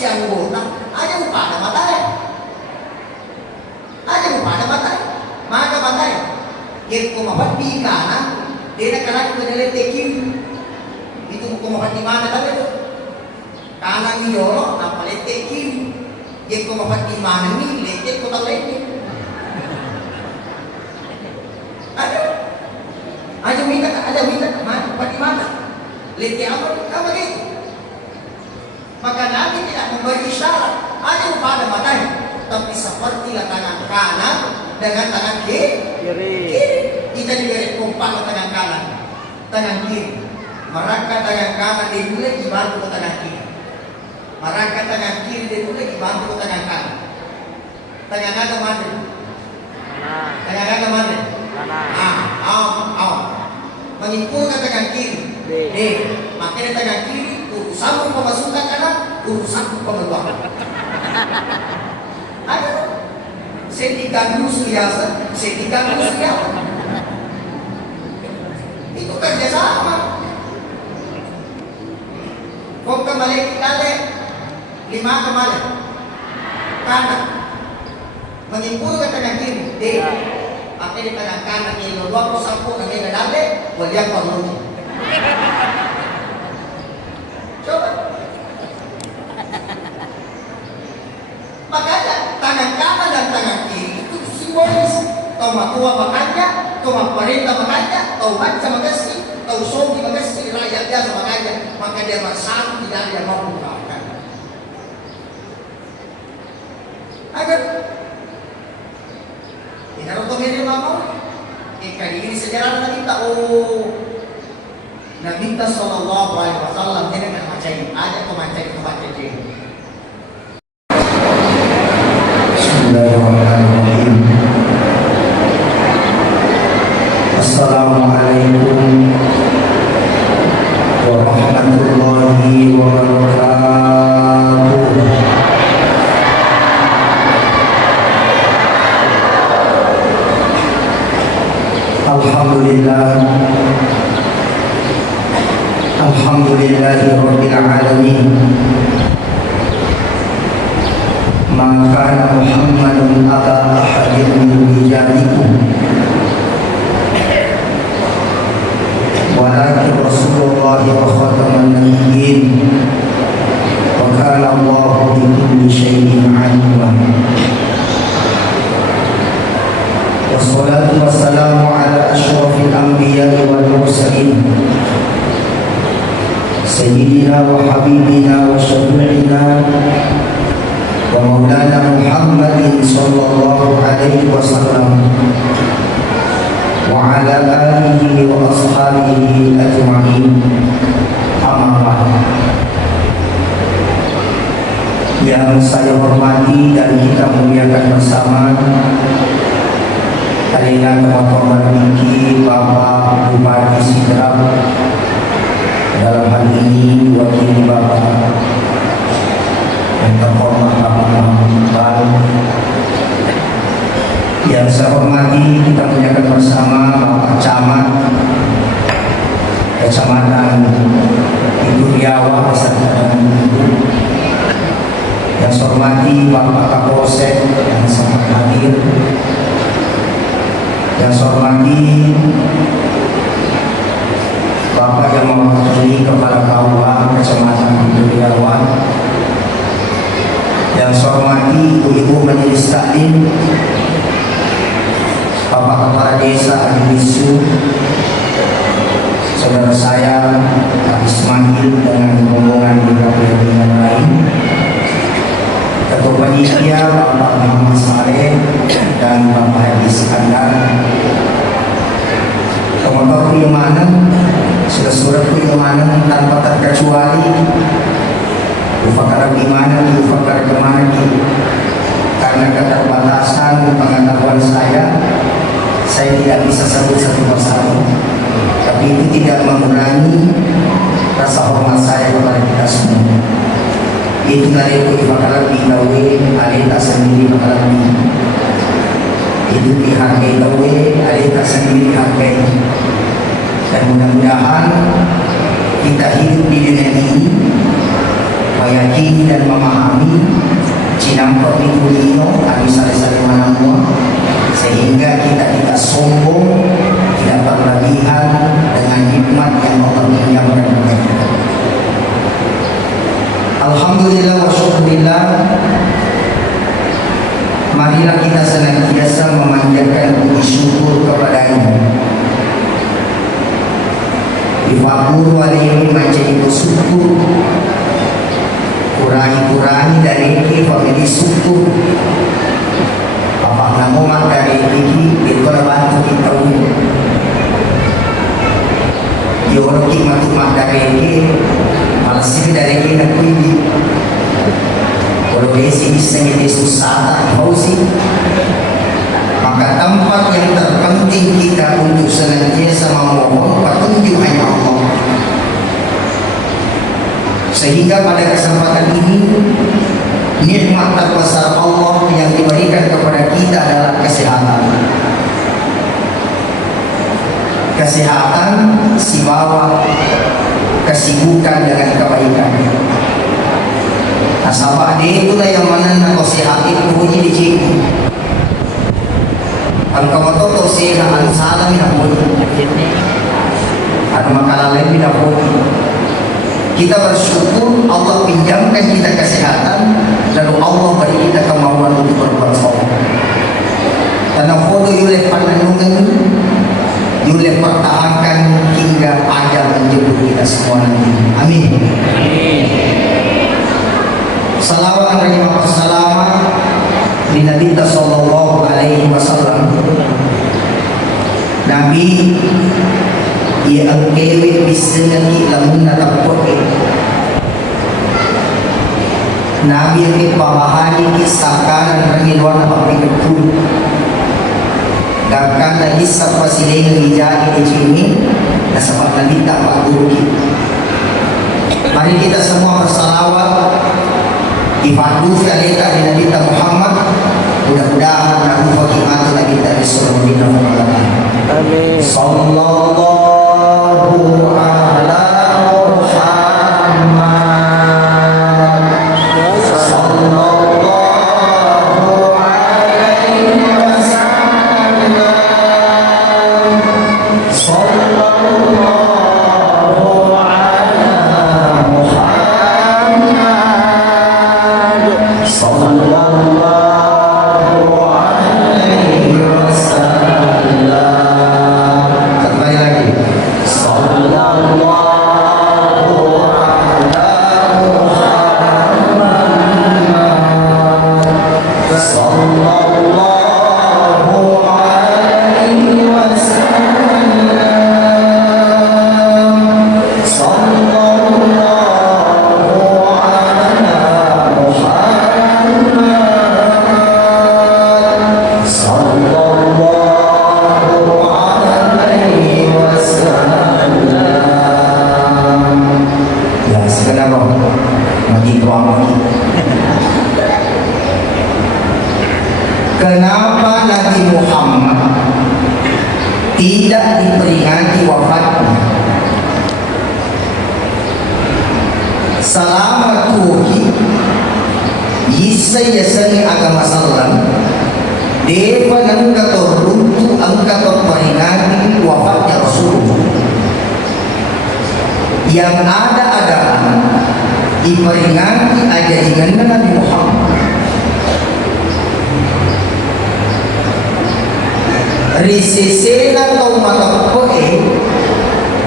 si anggota aja lupa ada matanya, aja lupa ada matanya, maka matanya dia kumahat di kanan, dia nak kanan ke letek kiri, itu kumahat di mana tadi tu? Kanan ni yoro, apa letek kiri, dia kumahat di mana ni letek kota letek. Aja minta mana, di mana? Letek apa gitu? Maka Nabi tidak memberi isyarat, aja lupa ada matanya, tapi seperti tangan kanan dengan tangan kiri. Kita diberi kompak tangan kanan, tangan kiri. Merangkak tangan kanan dimulai dibantu ke tangan kiri. Merangkak tangan kiri dimulai dibantu ke tangan kanan. Tangan kanan mana? Tangan kanan mana? Menyimpulkan tangan kiri. Makanya tangan kiri urusan pemasukan kanan, urusan pengeluaran. Ada sedikan biasa, itu kerjasama. Kau kembali kita 5 kembali kanan, menyimpulkan tangan kiri. Pakai di tangan kanan ini luar sapu kami ngedale, waliak pengundi. Coba. Makanya tangan kanan dan tangan kiri itu simbolis. Tahu matua makanya, tahu perintah makanya, tahu baca makasih, tahu sogi makasih, rakyat biasa makanya. Maka dia bersatu tidak ada yang mau mengungkapkan. Agar tidak untuk ini mau. Kali ini sejarah Nabi kita Nabi kita Sallallahu Alaihi Wasallam dia nak macam ini, ada pemacai tempat ini. Bismillahirrahmanirrahim. Assalamualaikum warahmatullahi wabarakatuh. Alhamdulillahirabbil alamin. Maka Muhammadun aba ahadin min rijalikum walakin Rasulullah wa khataman nabiyyin wa kana Allahu bi kulli syai'in 'alima. Wassalatu wassalamu ala asyrafil anbiya'i wal mursalin sayyidina wa habibina wa syafi'ina wa maulana Muhammadin sallallahu alaihi wasallam wa ala alihi wa ashabihi ajma'in. Amma ba'd. Yang saya hormati dan kita muliakan bersama Kalian Bapak Biki, Bapak Bupati Sidrap, dalam hal ini wakil Bapak yang terhormat Bapak Muhammad. Yang saya hormati, kita muliakan bersama Bapak Camat Kecamatan Iduriawa beserta yang saya hormati Bapak Kapolsek yang sangat hadir. Yang saya hormati Bapak yang mewakili Kepala KUA Kecamatan Iduriawa. Yang saya hormati Ibu-Ibu Majelis Taklim, Bapak Kepala Desa Adisu, saudara saya Pak Ismail dengan rombongan yang lain, Ketua Panitia Bapak Muhammad Saleh dan Bapak Haji Iskandar, Komotor Kuyumanan, surat-surat Kuyumanan tanpa terkecuali, Ufakar Gimana, Ufakar Kemana, karena keterbatasan pengetahuan saya tidak bisa sebut satu persatu, tapi itu tidak mengurangi rasa hormat saya kepada kita semua. Itu dari Ufakar Gawe, Alita sendiri bakal itu dihargai Gawe, Alita sendiri dihargai. Dan mudah-mudahan kita hidup di dunia ini meyakini dan memahami menyamper di kulino, kami saling-saling menamua, sehingga kita tidak sombong, tidak berlebihan dengan nikmat yang Allah pinjamkan kepada kita. Alhamdulillah wa syukurillah. Marilah kita senantiasa memanjatkan puji syukur kepada-Nya. Ifakuru alaihi menjadi bersyukur, kurangi dari ini syukur. Apa nama dari ini itu bantu kita ini. Orang kita dari ini, malah sih dari ini aku ini. Kalau besi ini susah tak sih. Maka tempat yang terpenting kita untuk senantiasa memohon petunjuk hanya Allah. Sehingga pada kesempatan ini nikmat terbesar Allah yang diberikan kepada kita adalah kesehatan. Kesehatan sibawa kesibukan dengan kebaikan. Nasabah dia itulah yang mana nak sehat itu puji di sini. Kalau kamu tahu sehat, anu salah tidak boleh. Anu makalah lain tidak boleh. Kita bersyukur Allah pinjamkan kita kesehatan, lalu Allah beri kita kemauan untuk berbuat soleh. Karena foto yuleh pandangan, yuleh pertahankan hingga ajal menjemput kita semua nanti. Amin. Salawat dan salam di Nabi sallallahu alaihi wasallam. Nabi ia angkewe bisnaki lamun natapot. Nabi yang pamahani kisahkan pengilwan apapikul. Gakkan lagi sapa sileng hijai di sini, nasabak Nabi tak pakai. Mari kita semua bersalawat. Ifadu fi'alika di Nabi Muhammad. Mudah-mudahan Nabi Fatimah lagi kita disuruh di Muhammad. Amin. Sallallahu ala Muhammad. Sallallahu alaihi wasallam. Sallallahu ala Muhammad. Sallallahu alaihi wasallam. Kembali lagi. Sallallahu ala Muhammad. Sallallahu alaihi wasallam. Sallallahu ala Muhammad. Sallallahu alaihi wasallam. Ya, sekedar bagi doa. Kenapa Nabi Muhammad tidak diperingati wafatnya? Selama Turki Yisayasani agama Salam Deva angka teruntuk angka peringati wafatnya Rasulullah. Yang ada diperingati aja dengan Nabi Muhammad. Risisena atau mata poe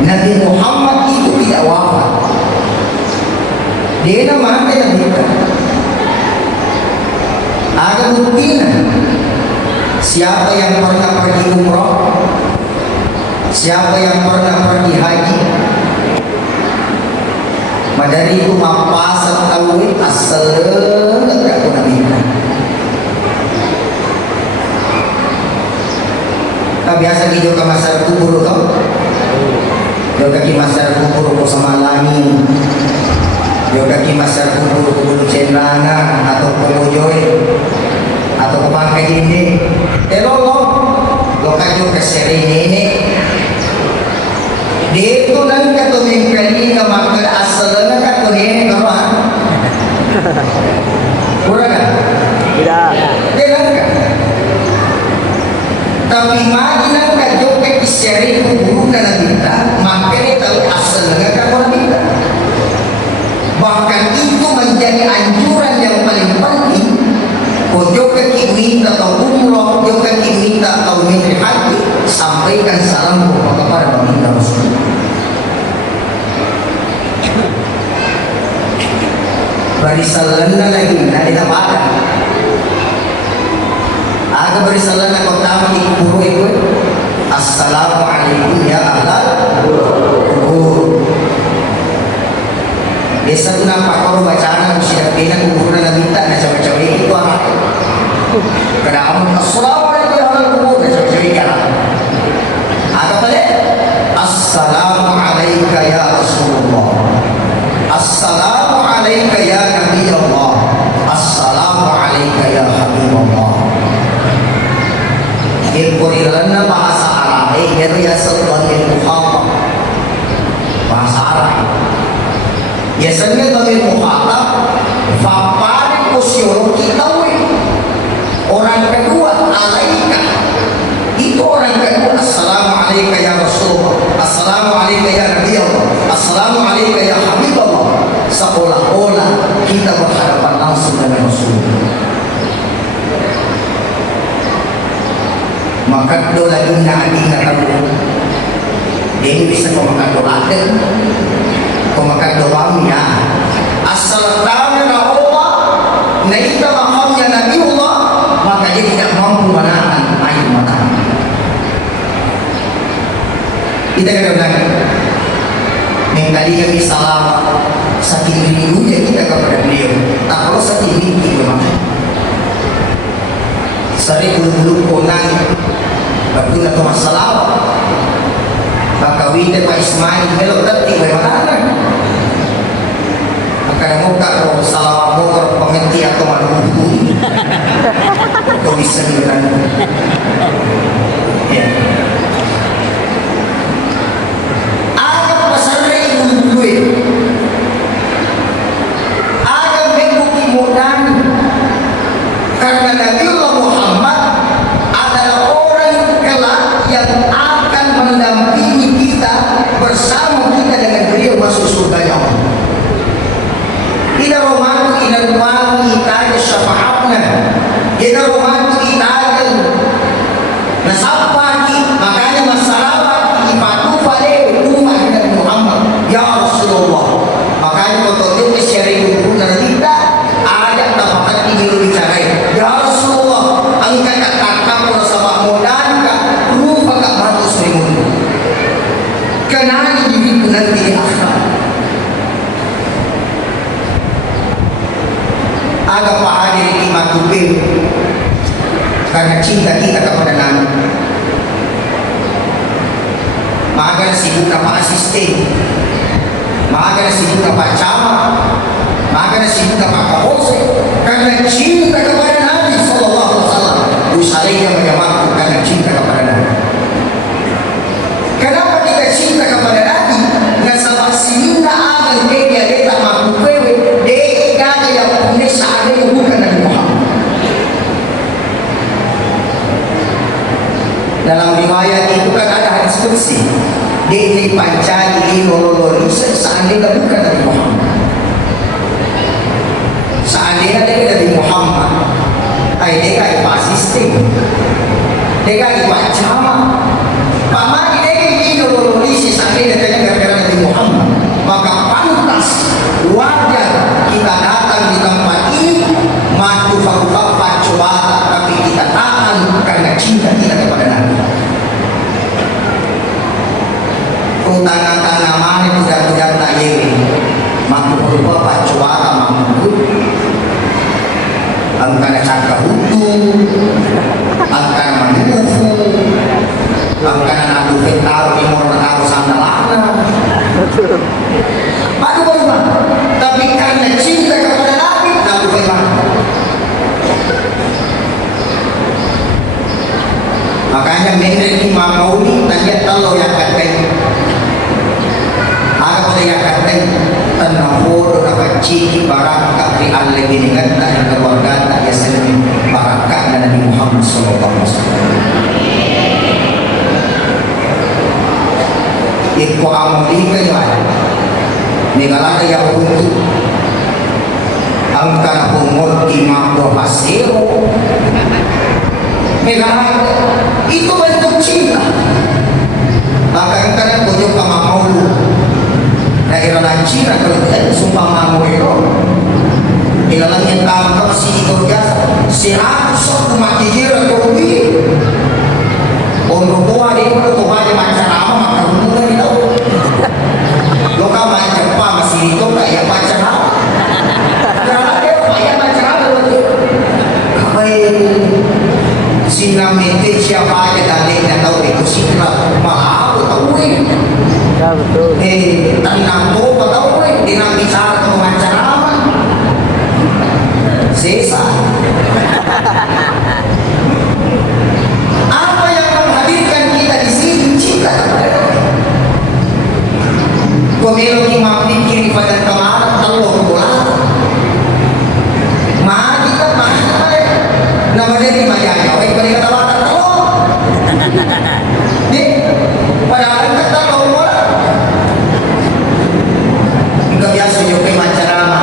Nabi Muhammad itu tidak wafat. Dia nama yang kita agak buktinya. Siapa yang pernah pergi umrah, siapa yang pernah pergi haji, madari itu mapasat tauhid asal enggak pernah minta. Nah, biasa di juga masar kubur tuh, juga di masar kubur bersama langit, juga di masar kubur cenderana atau pemojoy atau pemakai ini. Lo kayu keseri ini, dia itu nanti kata mengkali nama asalnya kata ini kawan, kurang kan? Bahkan itu menjadi anjuran yang paling penting. Ojo kita atau umroh, ojo kita atau mimpi hati, sampaikan salam kepada baginda Rasul. Barisalana lagi, nanti tapakan. Aga barisalana kau tahu di kubur itu. Assalamualaikum ya Allah. Kubur. Desa tu nampak kau bacaan mesti dah pernah kuburan dah minta nak cawe-cawe itu anak. Kadang assalamualaikum ya Allah kubur nak cawe-cawe kan. Apa balik? Assalamualaikum ya Rasulullah. Assalamualaikum ya Nabi Allah. Assalamualaikum ya Habibullah. Ilmu bahasa Arab itu ya sultan al-mukhatab. Bahasa Arab. Biasanya bagi mukhatab fapari kusyur kita orang kedua alaika itu orang kedua assalamualaikum ya Rasulullah, assalamualaikum ya Nabi Allah, assalamualaikum ya Habibullah, seolah-olah kita berhadapan langsung dengan Rasulullah. Maka doa lagi nak tahu dia bisa memakan doa pemakan doanya asal tahu Allah naita makamnya Nabi Allah, maka dia tidak mampu menahan air mata. Kita kadang-kadang mengkali kami salam saking rindunya kita kepada beliau, tak perlu saking rindu memang sering dulu konang betul atau masalah maka wite Pak Ismail belok detik bagaimana maka muka kalau salah bokor pengenti atau malu kau bisa dengan ya ada pasarnya ibu duit ada membuki modal karena Nabi Muhammad adalah orang kelak yang akan mendampingi kita bersama kita dengan beliau masuk surga ya Allah. Ila romantu ila rumah kita syafaatna. Ila romantu kita nasabati makanya masalah ipatu pada umat Nabi Muhammad ya Rasulullah. Makanya kalau kita share itu kita ada tapakat ini bicara ya Rasulullah angkat kata bersama modal rupa kak batu seribu kenali diriku nanti di akhirat. Agak Pak Hadir nikmat tubir karena cinta kita kepada Nabi. Maka sibuk Pak asisten, maka sibuk Pak camat, maka sibuk Pak kapolsek karena cinta kepada Nabi Sallallahu Alaihi Wasallam. Usalainya menyamaku karena cinta kepada Nabi. Kenapa kita cinta kepada Nabi? Nasabah sininda akan dia tak mampu pewe dia gada yang punya sahaja bukan Nabi Muhammad. Dalam riwayat itu kan ada hadis kursi dia pancani di lololori seandainya bukan Nabi Muhammad. Seandainya dia Nabi Muhammad dia kayak asisten dia kayak pancama pamani dia di lololori seandainya dia gara-gara Nabi Muhammad, maka pantas wajar kita datang di tempat ini matu fakufakat coba tapi kita tahan karena cinta kita kepada Nabi. Tangan-tangan mana budak-budak tak yewi mampu fakufakat coba mampu angkana cakap hutu angkana manufu angkana nadu fetaru timur taruh sandalana Pak Bagaimana? Tapi karena cinta kepada Nabi, Nabi bagaimana? Makanya menerima mauli tanya kalau yang kata ada pada yang kata tanahur dapat ciri barang kafir Allah dengan dan keluarga tak biasa barakat Nabi Muhammad Sallallahu Alaihi Wasallam. Iko amuli kayo ay nigalata ya untuk paseo. Megahal, itu bentuk cinta. Maka ang kanan ko yung pamamaulo. Dahil ang China, kalau tidak sumpah mamu itu, ilalang yang kamu ka masih ikorga, siratus ang kumakikira ko uwi. Untuk tua di mana tua di macam apa makarungan itu. Lo ka macam apa masih itu kayak macam apa? Karena dia kayak macam apa betul. Kayak sinamete siapa aja tadi nggak tahu itu sila mahal tahu Ya betul. tenang tuh tahu dengan bicara ke macam apa? Sesa. Apa yang menghadirkan kita di sini cinta kepada pemilu imam pikir pada kemarin telur bola. Mah kita mana nama dari Maya, baik pada kata watak telur. Nih, padahal kata telur bola. Enggak biasa juga macam nama.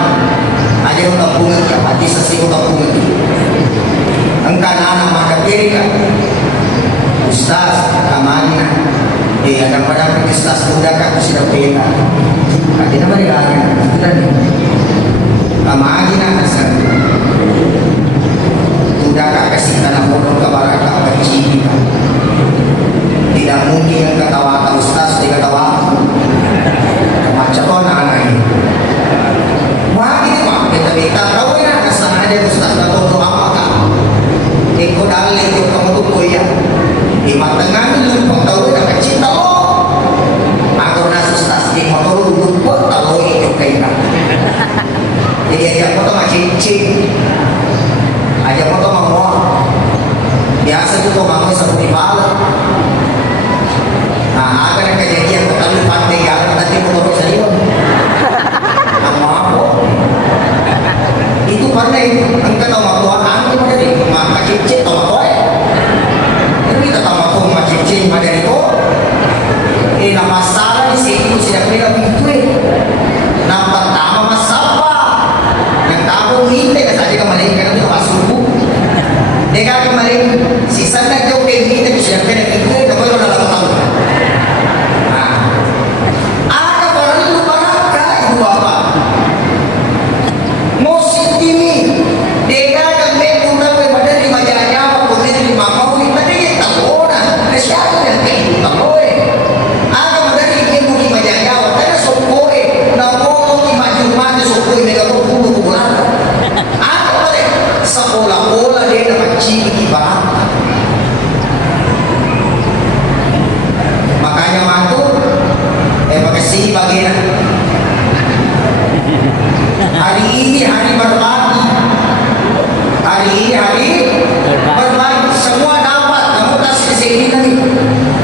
Aja untuk bunga hati sesi untuk bunga. Engkau anak maka diri kan. Ustaz, kamarnya. Kadang-kadang Ustaz sudah kan sudah beda. Kita mari lagi. Kita nih. Kamarnya asal. Sudah kan kasih tanah bodoh ke barat ke sini. Tidak mungkin yang ketawa Ustaz tidak ketawa. Macam mana anak ini? Wah ini mah kita tahu ya asal aja Ustaz tahu apa kan? Ikut alih itu kamu tuh kuliah. Di tengah itu pun tahu dah cinta oh. Aku nak Ustaz di motor dulu pun tahu itu kaitan. Jadi aja foto macam cincin, aja foto mau biasa tu mau seperti bala. Nah, akan kejadian kali pandai yang tadi motor saya. Apa? Itu pandai engkau tahu mau angin jadi maka cincin tahu apa? Kita tahu macam cincin pada itu. Ini masalah di sini sudah kena pintu. Nampak pertama masalah. Yang tahu minta saja kembali kerana itu masuk. Dekat kembali sisa nak jauh dari minta sudah kena pintu. Kalau dalam tahun. Nah, ada orang itu barangka itu apa? Musik ini dekat yang berpunca pada di majalahnya, kemudian di makau ini tadi kita tahu orang. Siapa yang kita tahu? Sekolah-olah dia dapat ciri ibarat. Makanya mantu pakai si bagian. Hari ini hari berbagi. Hari ini hari berbagi. Semua dapat. Kamu kasih sini tadi.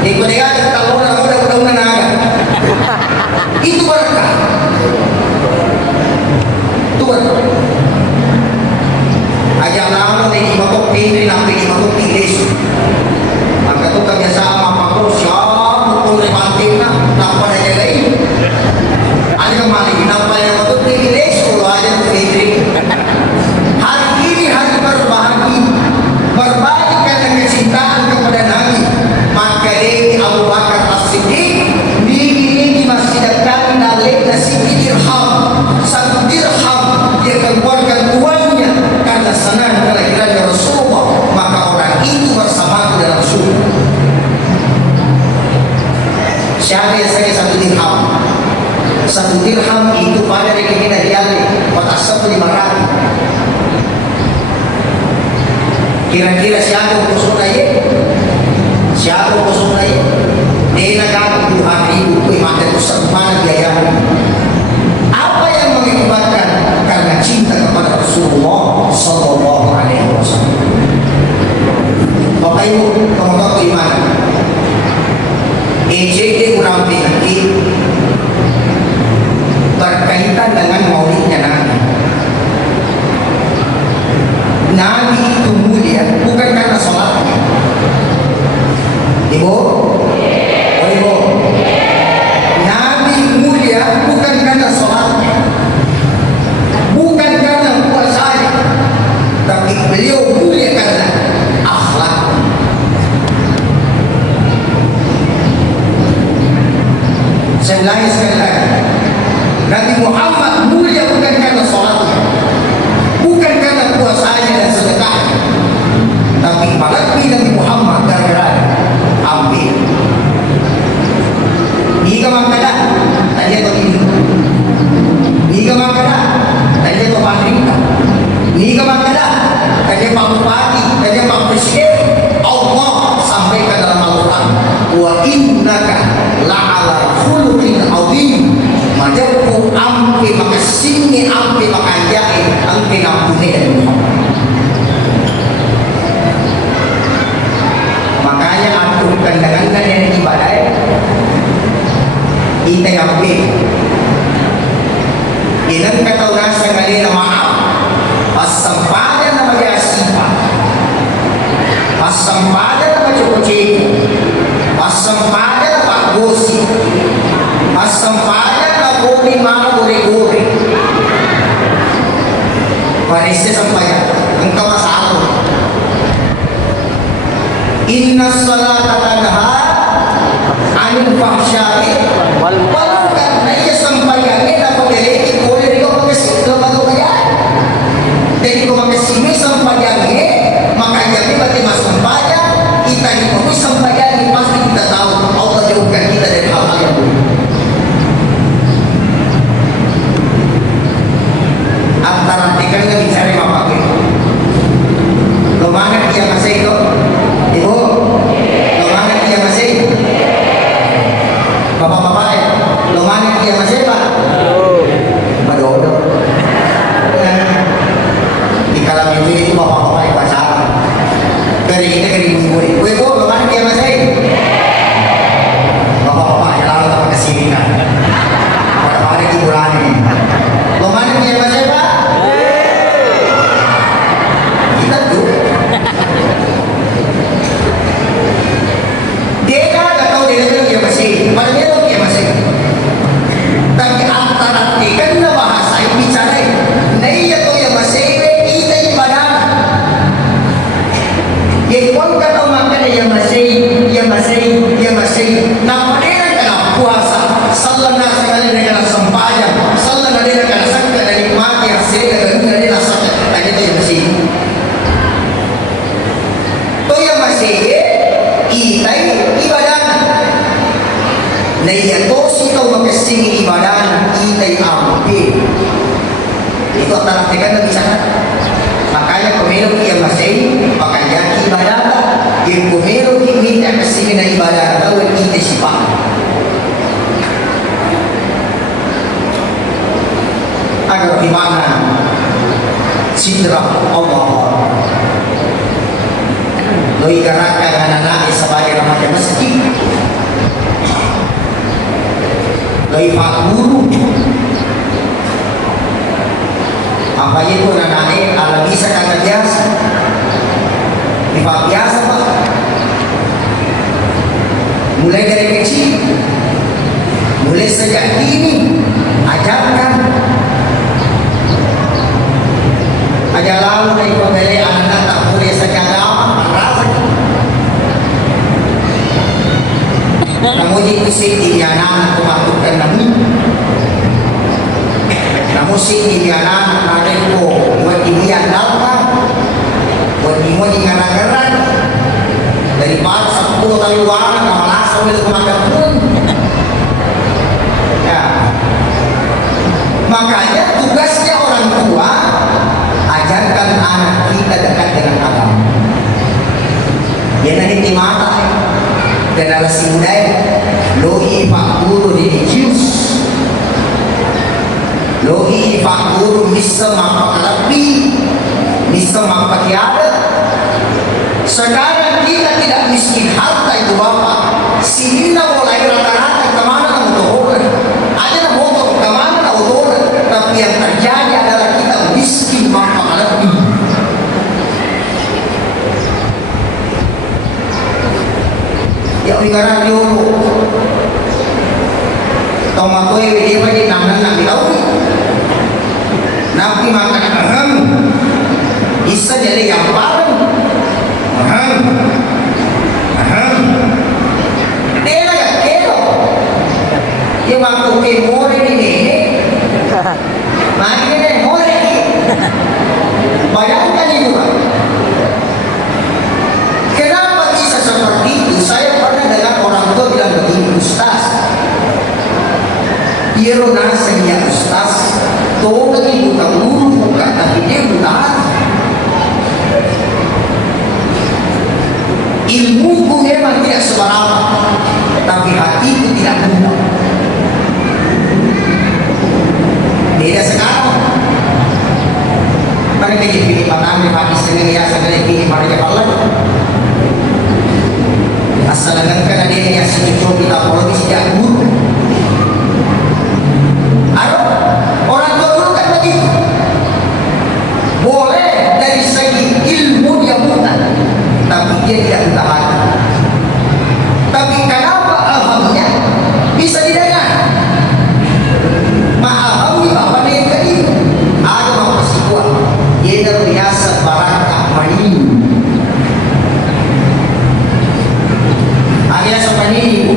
Ikut-ikut kalau udah naga. Itu berkah. Itu berkah. Ajak namu ni matok pindri nampi matok pindis. Maka tu kebiasaan mapak siapa pun lepanting na nampak aja lagi. Ada kembali nampak yang matok pindis kalau aja pindri. Hari ini hari berbagi, berbagi karena kecintaan kepada Nabi. Maka Dewi Abu Bakar As-Siddiq di masjid dekat dalek nasi dirham, 1 dirham dia keluarkan uangnya. Karena senang kelahiran Rasulullah, maka orang itu bersamaku dalam surga. Siapa yang saya 1 dirham? 1 dirham itu pada rekening harian kotak 1.500. Kira-kira siapa yang kusuk lagi? Siapa yang kusuk lagi? Dia nak 2.000 imadah itu semana biaya. Apa yang mengibatkan? Karena cinta kepada Rasulullah Sallallahu Alaihi Wasallam. Bapak Ibu, teman-teman beriman. EJD kurang tinggi berkaitan dengan maulidnya Nabi. Nabi itu mulia bukan karena sholatnya. Ibu, oh Ibu, Nabi mulia bukan pipakanyain ang pinampunin mo. Makanya atur kandangan yang ibadah kita yang ilang kataon sa kanila maaf pasampadan na mag-asipa pasampadan na machukuchiko pasampadan na pagbusi pasampadan na bumi mga guri-guri parese sampayan ang kamasako inna salata tanha anil fahsya'i wal munkar na iya sampayan na pagdaliki ko rin ko magkasiklo bago kaya dari ko magkasimi sampayan makanya pati masampayan kita ni ko sampayan pasti kita tahu Allah jauhkan kita dari hal-hal yang buruk. Antara tiga nggak bicara apa gitu. Lumayan dia masih itu, ibu. Lumayan dia masih. Bapak-bapak ya, lumayan dia masih pak. Badodo. Di kalam itu bapak-bapak yang pacaran. Dari kita dari murid. Ibu, lumayan dia masih. Bapak-bapak yang lalu tak kesini kan. Pada di bulan ini. Lumayan dia masih pak. Kita tuh. Dia kan nggak tahu dia masih. Padahal dia masih. Tapi antara tiga na bahasa yang bicara, naiya to yang masih kita ibadah. Yang kau kata makan yang masih. Nama dia adalah puasa. Sallallahu sekali dengan sembahyang. Sallallahu dengan sakit dan nikmati hasil dengan sakit. Tadi itu yang masih. To yang masih kita ibadah. Naiya to sitaw magkasing ibadah kita ampi. Itu antara tiga na bicara. Makanya pemilu yang masih makanya ibadah yang pemilu kita kasih na ibadah tahu kita siapa. Agar di mana sidrah Allah. Doi gerakan anak-anak sebagai remaja masjid. Doi pak guru. Apa itu anak-anak ala bisa kata biasa. Di pak biasa pak. Mulai dari kecil. Mulai sejak dini ajarkan. Ajar lalu dari pembeli anak tak boleh sejadah merasa. Namun itu sih anak kematukan namun. Namun sih anak ada ko buat dia dapat buat dia ngaran-ngaran dari pas 10 kali uang malah sampai kemakan pun. Ya. Makanya tugasnya orang tua ajarkan anak kita dekat dengan agama. Dia nanti mata dan ala sindai lohi pak guru di Jews. Lohi pak guru bisa mapakalapi, bisa mapakiada. Sekarang kita tidak miskin harta itu bapak. Sinina mulai rata-rata kemana nak motor? Ada nak motor kemana nak motor? Tapi yang terjadi adalah kita miskin mapakalapi. Ya negara dulu. Tong aku dia bagi nanan nak tahu. Nabi makan aham. Bisa jadi yang paling aham. Dia lagi kero. Dia waktu ke more ini. Mari kita more ini. Bayangkan itu kan. Kenapa bisa seperti itu? Saya pernah dengar orang tua bilang begini, Ustaz. Dia nasa niya Ustaz. Tuh lagi bukan guru bukan, tapi dia bukan. Ilmuku memang tidak seberapa, tapi hatiku tidak mudah. Beda sekarang. Bukan kayak pilih matang, habis dengan ya segala pilih pada jalan. Asal dengan kena dia yang secucuk kita kalau sejak guru. Ada orang tua dulu kan begitu. Boleh dari segi ilmu dia bukan, tapi dia tidak tahan. Tapi kenapa ahamnya bisa didengar? Ma'ahami apa dia tadi? Ada mau persikuan. Dia biasa barang tak main. Ada seperti ini.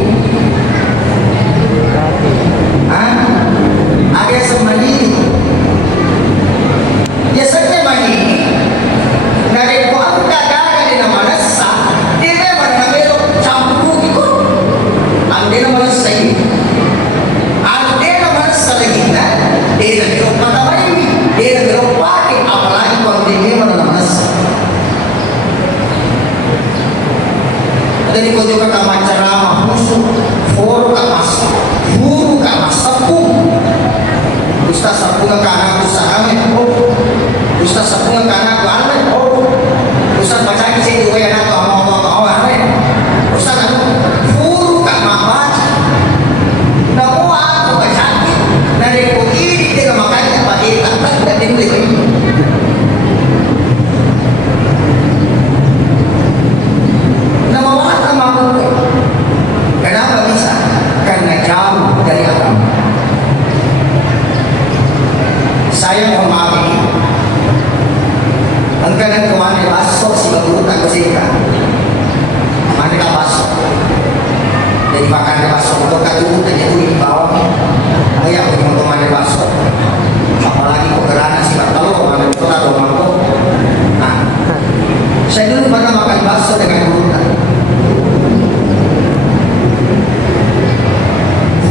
Ada seperti ini. Biasanya mani. Dari buat kadang di nama nasa, dia memang namanya campur gitu. Anda nama nasa ini. Anda nama nasa lagi nah. Dia nama kata ini. Dia nama pakai apalagi kalau dia memang nama nasa. Jadi kau juga kamar ceramah musuh, for kamas, guru kamas sepung. Ustaz sepung ke anak usaha oh. Ustaz sepung ke anak anak oh. Ustaz baca kisah juga yang aku mau Ustaz aku guru kamas. Namun aku baca dari kau ini dia makanya pakai tak dimulai. Kenapa bisa? Karena jauh dari agama. Saya mohon maaf ini. Engkau dan kemana basok si baru tak kesingkat. Mana tak basok? Jadi makan basok untuk katu tanya tu di bawah ni. Ayah untuk kemana basok? Apalagi kegerangan si baru mana betul atau mampu. Nah, saya dulu pernah makan basok dengan urutan.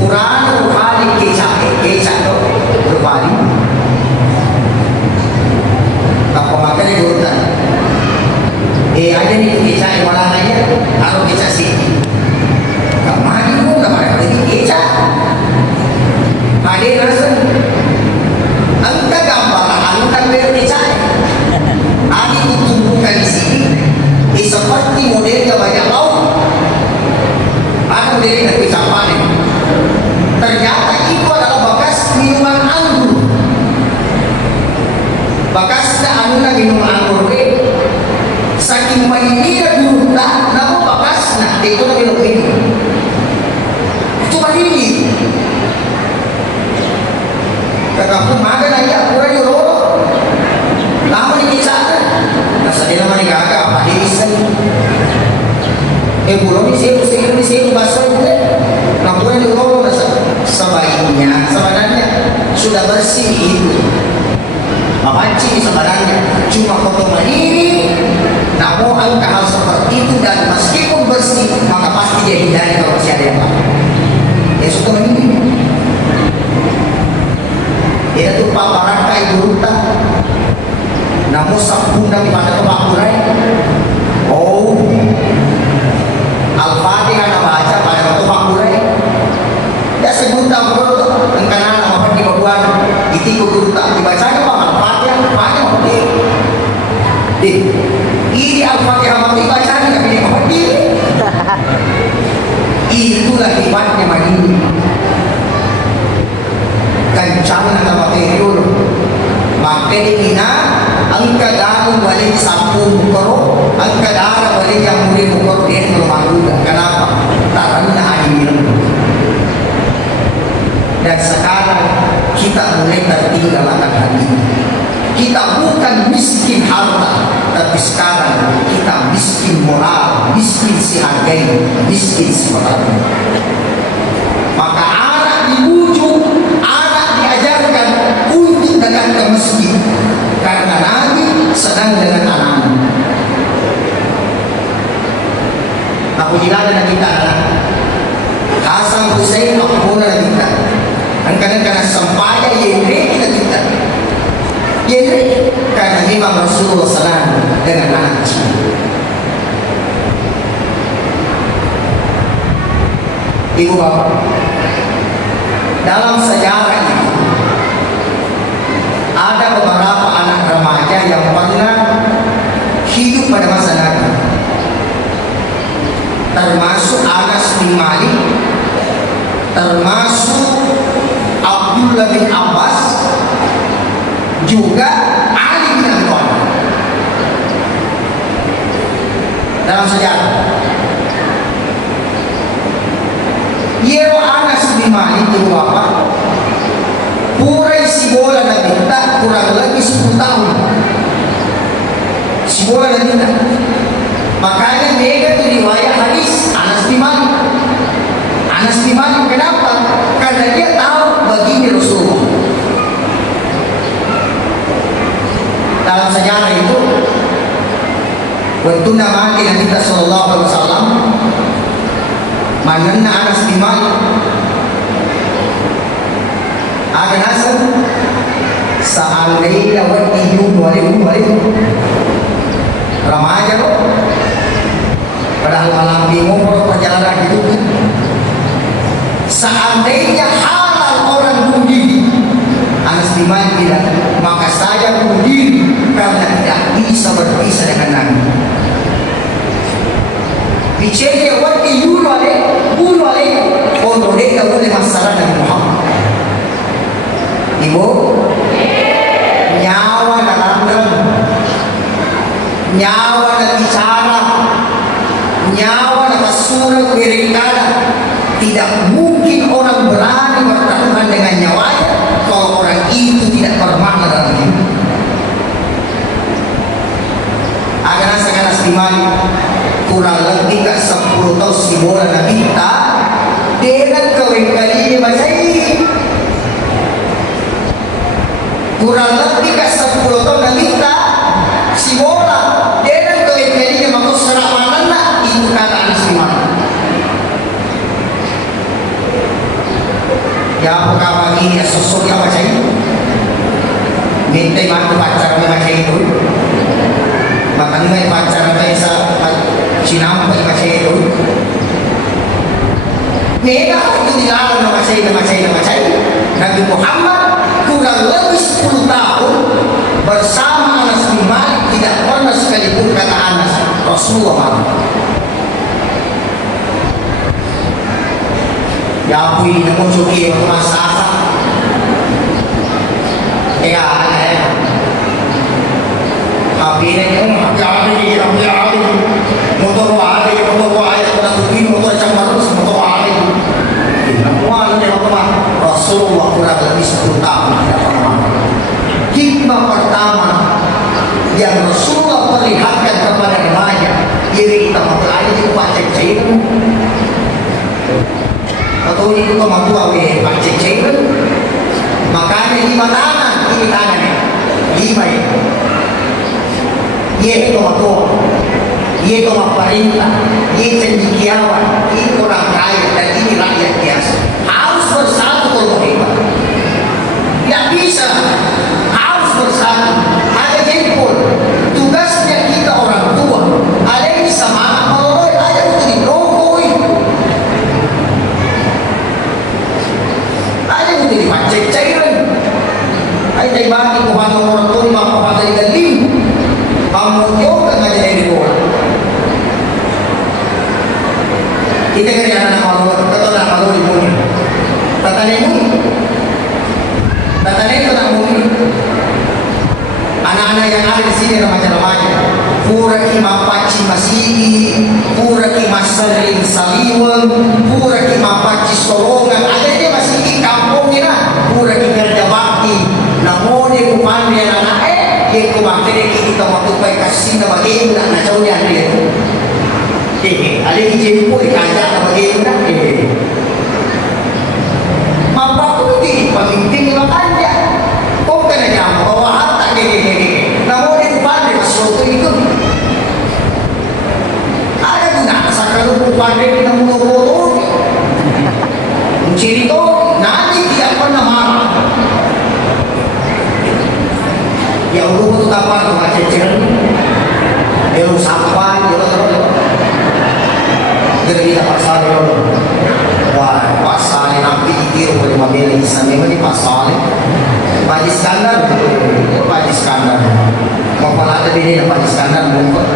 Kurang kali kecap tu berbalik. Kapal makan di urutan. Ada ni kecap yang mana aja, kalau kecap sih. Kamari pun kamari lagi kecap. Ada rasa. Angka gambar, angka berkecap. Ada ditumbuhkan di sini. Seperti modelnya banyak laut. Ada modelnya kecap mana? Ternyata itu adalah bekas minuman anggur. Bekasnya anu minum anggur saking mainnya dulu tak namun bekasnya itu minum ini. Cuma ini. Kakakku makan aja aku aja roro. Lama dikisahkan. Nasa dia nama gagah apa dia iseng. Belum isi basah itu. Namun di roro sebaiknya sebenarnya sudah bersih itu. Mapancing sebenarnya cuma potongan ini. Namun angka hal seperti itu dan meskipun bersih maka pasti dia hindari kalau masih ada yang lain. Ya sudah ini. Dia tu paparan kai buruta. Namun sabun dan pada kebakurai. Oh, Al-Fatihah nak baca pada kebakurai. Ya sebut tak betul. Engkau nama pergi berbuat. Itu buruta dibaca apa Al-Fatihah banyak betul. Ini Al-Fatihah mati bacaan tapi dia mati. Itulah hebatnya mandiri. Kencang nama material. Maka ina angka dalam balik sampung koro, angka dalam balik yang mulai koro dia bermakuda. Kenapa? Tarana adil. Dan sekarang kita mulai tertinggal akan hati. Kita bukan miskin harta, tapi sekarang kita miskin moral, miskin si hargai, miskin si pengetahuan. Maka anak dibujuk, anak diajarkan untuk datang ke masjid, karena Nabi senang dengan anak. Aku jelaskan kita anak Hasan Hussein aku pun kita. Kadang-kadang sampainya yere kita. Yere karena Imam Rasulullah senang dengan anak kecil. Ibu bapak, dalam sejarah ini ada beberapa anak remaja yang pada masa Nabi, termasuk Anas bin Malik, termasuk Abdullah bin Abbas, juga Ali bin Abi Thalib. Dalam sejarah, Yero Anas bin Malik itu apa? Purai si bola na minta kurang lebih 10 tahun. Si bola na minta. Makanya mega itu riwayat hadis Anas bin Malik. Anas bin Malik kenapa? Karena dia tahu baginda Rasulullah. Dalam sejarah itu, waktu nama Nabi kita Sallallahu Alaihi Wasallam, mana Anas bin Malik, ada nasa seandainya waktu itu 2000 remaja loh, padahal malam bingung perjalanan hidupnya. Seandainya halal orang bunuh diri, Anas bin Malik tidak, maka saya bunuh diri karena tidak bisa berpisah dengan Nabi. Bicara waktu bunuh alih, untuk mereka boleh masalah Nabi Muhammad. Ibu, nyawa na langgam, nyawa na bicara, nyawa na kasurag birikada. Tidak mungkin orang berani bertaruhan dengan nyawanya kalau orang itu tidak bermakna dalam hidup. Ada Anas bin Malik kurang lebih 10 tahun si bola Nabi kita dengan kewengkalinya masai. Kurang lebih 10 tahun Nabi kita si bola dengan kewengkalinya maksud seramanan itu kata Anas bin Malik. Ya apakah bagi ya sosok yang macam itu? Minta mantu pacar macam itu. Makanya pacar saya sinam macam itu. Mereka itu dilarang macam itu. Nabi Muhammad kurang lebih 10 tahun bersama Anas bin Malik, tidak pernah sekalipun kata Anas Rasulullah. Ya aku ini nak muncul ke masalah. Tapi ini motor pada tujuh motor camar terus motor ada. Namun dia Rasulullah kurang lebih 10 tahun tidak pernah. Hikmah pertama yang Rasulullah perlihatkan kepada remaja, diri kita mempelajari itu macam itu. Atau itu mampu awe cek makanya 5 tangan ini tangannya 5 ya. Ye itu mampu, ye itu perintah, ye cendekiawan, ini orang kaya dan ini rakyat biasa. Harus bersatu kalau hebat. Tidak bisa, harus bersatu. Ada jempol, tugasnya kita orang tua. Ada yang bisa semangat kalau ada itu dirokoi. Ada yang dipacek cairan. Ada yang bagi kuhatan orang tua lima kuhatan ikan lim. Kamu juga ngajarin di luar. Kita kan yang anak malu, kata anak malu di bumi. Tatanya itu tak mungkin. Anak-anak yang ada di sini remaja-remaja, pura imam paci masih, pura imam saling saliwang, pura imam paci solongan. Ada dia masih di kampung ni lah, pura kerja bakti. Namun dia bukan dia anak dia kumakai kita waktu baik kasih nama dia nak jauhnya dia. Ada di jemput dikajak nama dia nak. Mampu tu di pemimpin makan dia. Kau kena jam bawa harta dia. Namun dia bukan dia sesuatu itu. Ada guna sekarang bukan dia kita mulu menciri tu nanti tidak pernah marah. Ya Allah tu kapan tu macam ceren, dia sampai, dia kita pasal dia, wah pasal ni nanti dia boleh membeli sambil ni pasal, Pak Iskandar, mau pernah ada dia Pak Iskandar mungkin.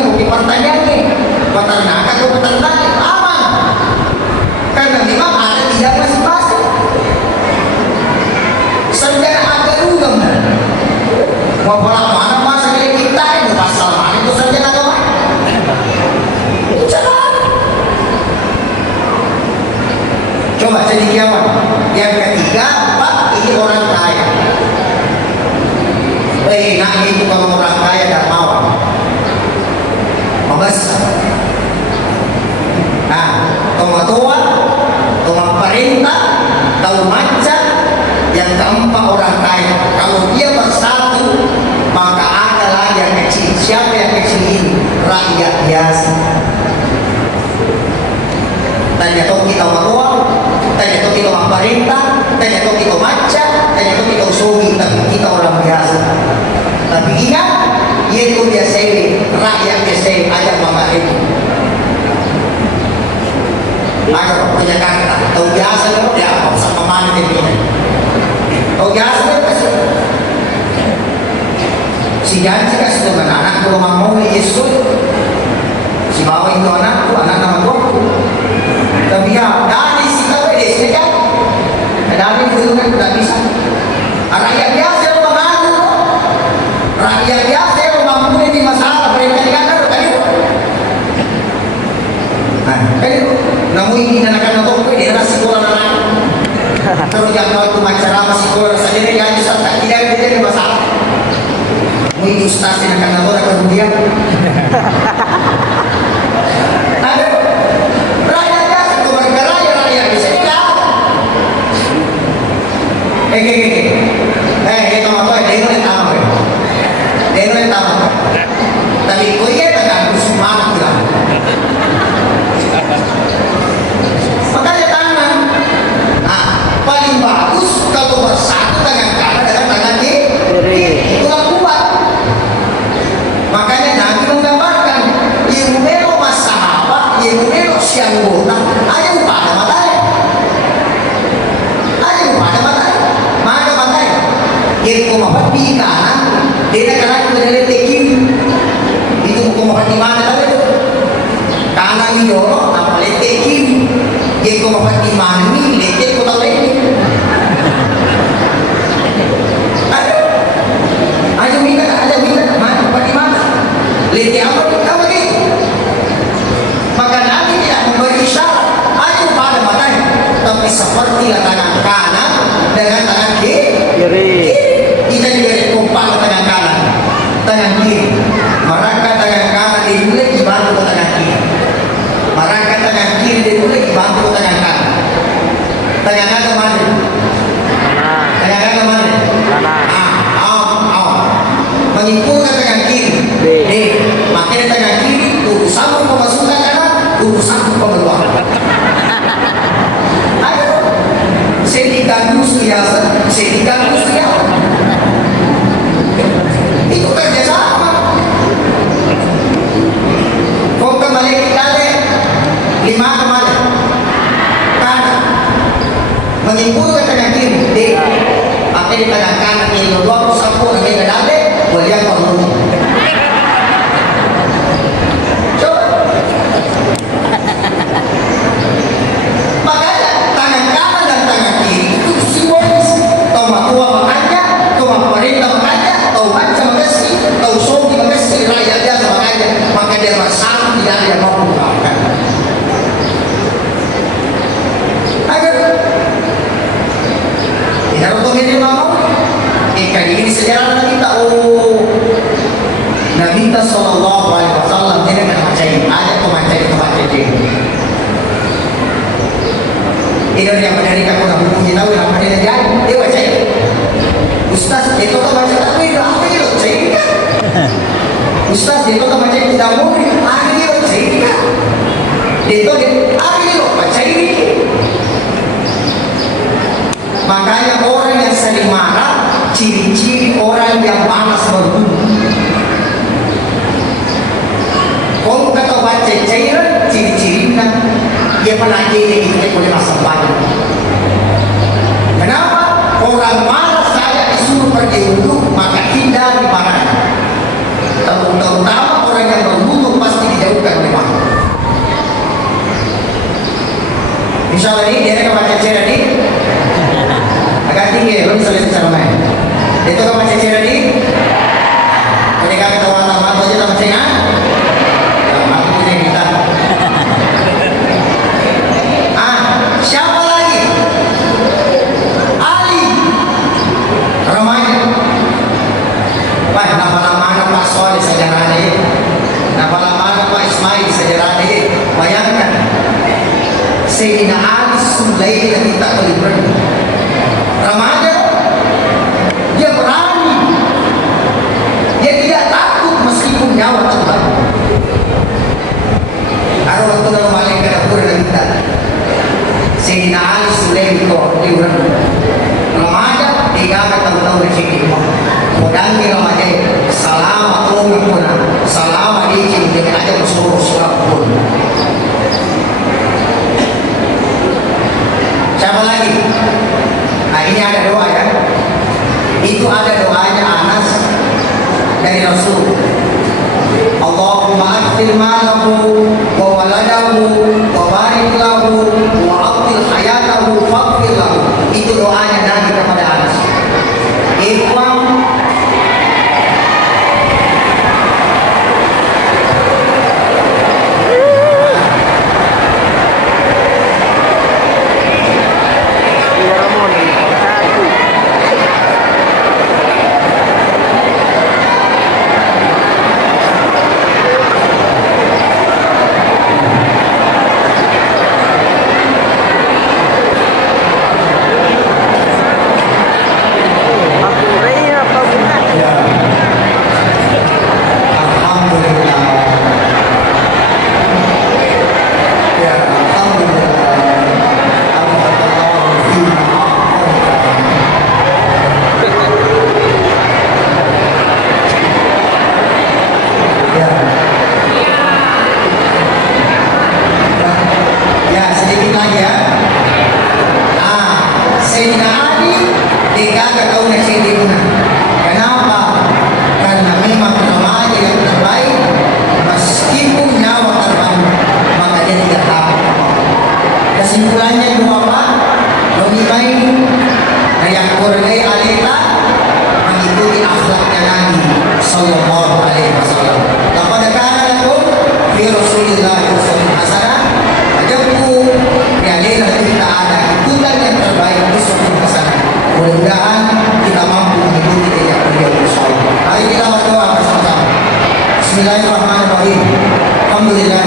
lagi bukti pertanyaannya peternak atau peternak aman karena memang ada tidak masing-masing sarjana agama mau pola mana masa kita itu pasal mana itu sarjana agama itu jangan coba jadi kiamat yang ketiga Pak ini orang kaya nah itu kalau orang kaya dan mau membesar nah toma tua toma perintah tahu macam yang keempat orang kaya kalau dia bersatu maka ada lagi yang kecil siapa yang kecil ini rakyat biasa tanya toki toma tua tanya toki toma perintah tanya toki toma macam tanya toki toma sugi tapi kita orang biasa tapi ingat itu biasa rakyat biasa ajak mama itu ajak ke Jakarta tahu biasa loh ya sama mana ini tahu biasa loh si janji kasih dengan anak kalau mau Yesus si bawa itu anak nama gua tapi ya dari si tahu dia sini kan dari itu kan tidak bisa rakyat biasa loh mana rakyat biasa yang mampu ini masalah mereka dikatakan kan itu kan itu namun ini anak-anak itu dia rasa sekolah anak terus yang tahu itu masyarakat sekolah sendiri kan bisa tak tidak ada masalah mungkin ustaz yang akan tahu akan kemudian ada rakyat biasa itu mereka rakyat bisa tidak itu apa dia itu tahu dia itu tahu tapi kau iya tak akan semangat lah makanya tangan paling bagus kalau bersatu tangan kanan dengan tangan kiri itulah kuat makanya Nabi menggambarkan ilmu masahabat ilmu siang guna aja pada matanya maka matanya ilmu mati kanan dia kanan menjadi kiri itu hukum mati mana tadi kanan itu apa letak kiri dia kau mati mana ni letak kau tahu ini aja minta mana mati mana letak apa ni maka Nabi tidak memberi isyarat aja pada matanya tapi seperti tangan kanan dengan tangan kiri kita juga dikumpang tangan kanan tangan kiri maka tangan kanan dimulai dibantu tangan kiri maka tangan kiri dimulai dibantu tangan kanan tangan kanan mana tangan kanan mana menyimpulkan tangan kiri makanya tangan kiri urusan pemasukan kanan urusan pengeluaran ayo sedikan biasa itu kerjasama kau kembali kali 5 kemana kanan menyimpulkan tangan kiri pakai di tangan kanan ini dua sapu lagi ke dade boleh apa dulu coba makanya tangan kanan dan tangan kiri itu simbolis toma tua makanya toma perintah makanya tau macam makasih tau sobi makasih rakyat dia makanya maka dia bersatu tidak ada yang mau mengungkapkan agar tidak untuk ini mau ikan ini sejarah kita Nabi kita sallallahu alaihi wasallam tidak percaya ada pemancing ini yang mendirikan orang puji tahu yang mendirikan dia percaya Ustaz itu kan baca tapi apa dia percaya Ustaz itu kan baca tidak mungkin dia percaya itu dia percaya makanya orang yang sering marah ciri-ciri orang yang malas berguru kalau kata baca cairan ciri-cirinya dia pernah jadi itu boleh masuk banyak kenapa orang malas saya disuruh pergi wudhu maka hindari marah terutama orang yang berwudhu Insyaallah ini dia akan baca cerita di agak tinggi, belum selesai cara main. Itu kan baca cerita di ketika ketawa tamat aja sama saya. Tamat punya kita. Siapa lagi? Ali remaja. Wah, nama-nama Pak Soleh sejarah ini. Nama-nama Pak Ismail sejarah ini. Bayangkan, Sayyidina Ali Sulaim yang kita terlibat. Remaja, dia berani. Dia tidak takut meskipun nyawa terbang. Ada waktu dalam malaikat dapur dan kita. Sayyidina Ali Sulaim itu liburan. Remaja, tiga tahun di sini. Kemudian dia remaja, salam atau menguna, salam di sini dengan aja bersuruh pun. Siapa lagi? Nah ini ada doa ya. Itu ada doanya Anas dari Rasul. Allahumma akfir malahu wa waladahu wa barik lahu wa aqil hayatahu faqfir lahu. Itu doanya Nabi kepada Anas. Ikhwan, kesimpulannya itu apa? Lebih baik yang kurang alita mengikuti akhlaknya Nabi Sallallahu Alaihi Wasallam. Laqad kana lakum fi Rasulillahi uswatun hasanah. Wajibku alaihi kita ada ikutan yang terbaik uswatun hasanah. Mudah-mudahan kita mampu mengikuti jejak beliau insyaallah. Mari kita berdoa bersama-sama. Bismillahirrahmanirrahim. Alhamdulillah.